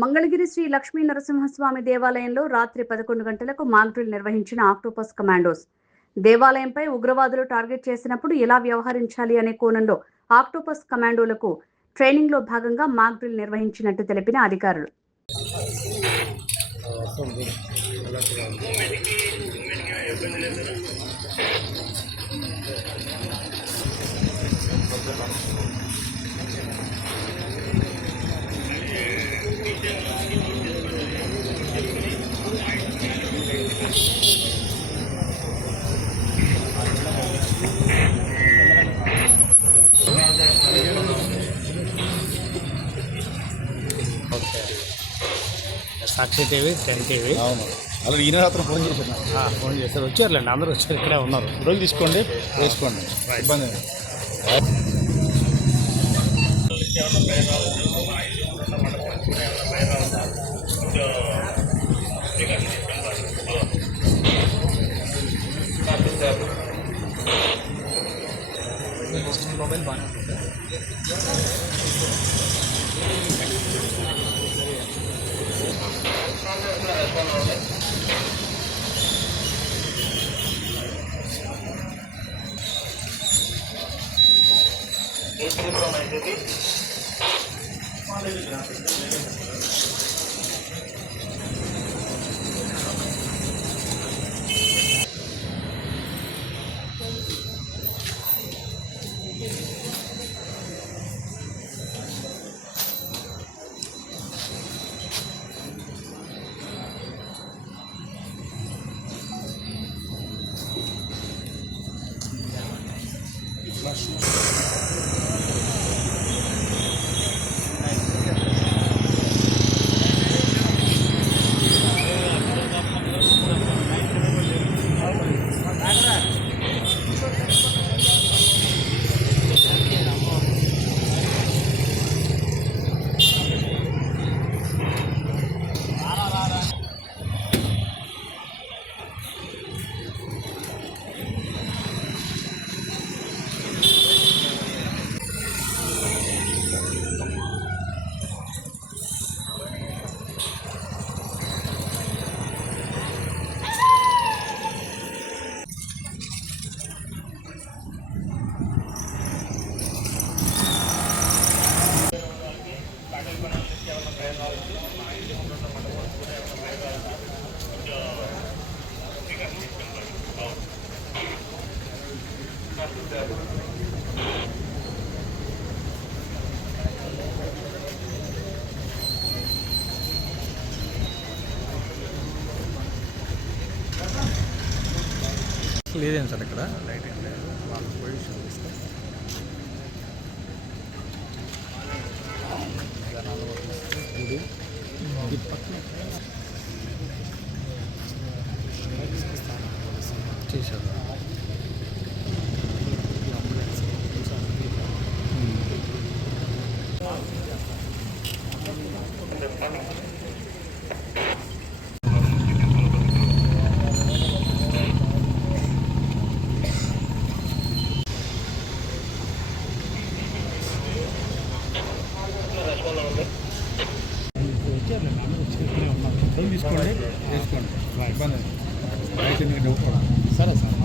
మంగళగిరి శ్రీ లక్ష్మీ నరసింహస్వామి దేవాలయంలో రాత్రి 11 గంటలకు మాక్ డ్రిల్ నిర్వహించిన ఆక్టోపస్ కమాండోస్. దేవాలయంపై ఉగ్రవాదులు టార్గెట్ చేసినప్పుడు ఎలా వ్యవహరించాలి అనే కోణంలో ఆక్టోపస్ కమాండోలకు ట్రైనింగ్లో భాగంగా మాక్ డ్రిల్ నిర్వహించినట్టు తెలిపిన అధికారులు. సాక్షి టీవీ 10 టీవీ. అవును, అలా ఈయన అతను ఫోన్ చేశారు. ఫోన్ చేశారు, వచ్చారులేండి, అందరూ వచ్చారు, ఇక్కడే ఉన్నారు. రోజులు తీసుకోండి, వేసుకోండి, ఇబ్బంది. మొబైల్ బాగా లేదేం సార్ ఇక్కడ లైట్ ఏం లేదు. వాళ్ళకి పొజిషన్ ఇస్తే చేశారు. తీసుకోండి, వేసుకోండి, ఇబ్బంది. సరే సార్.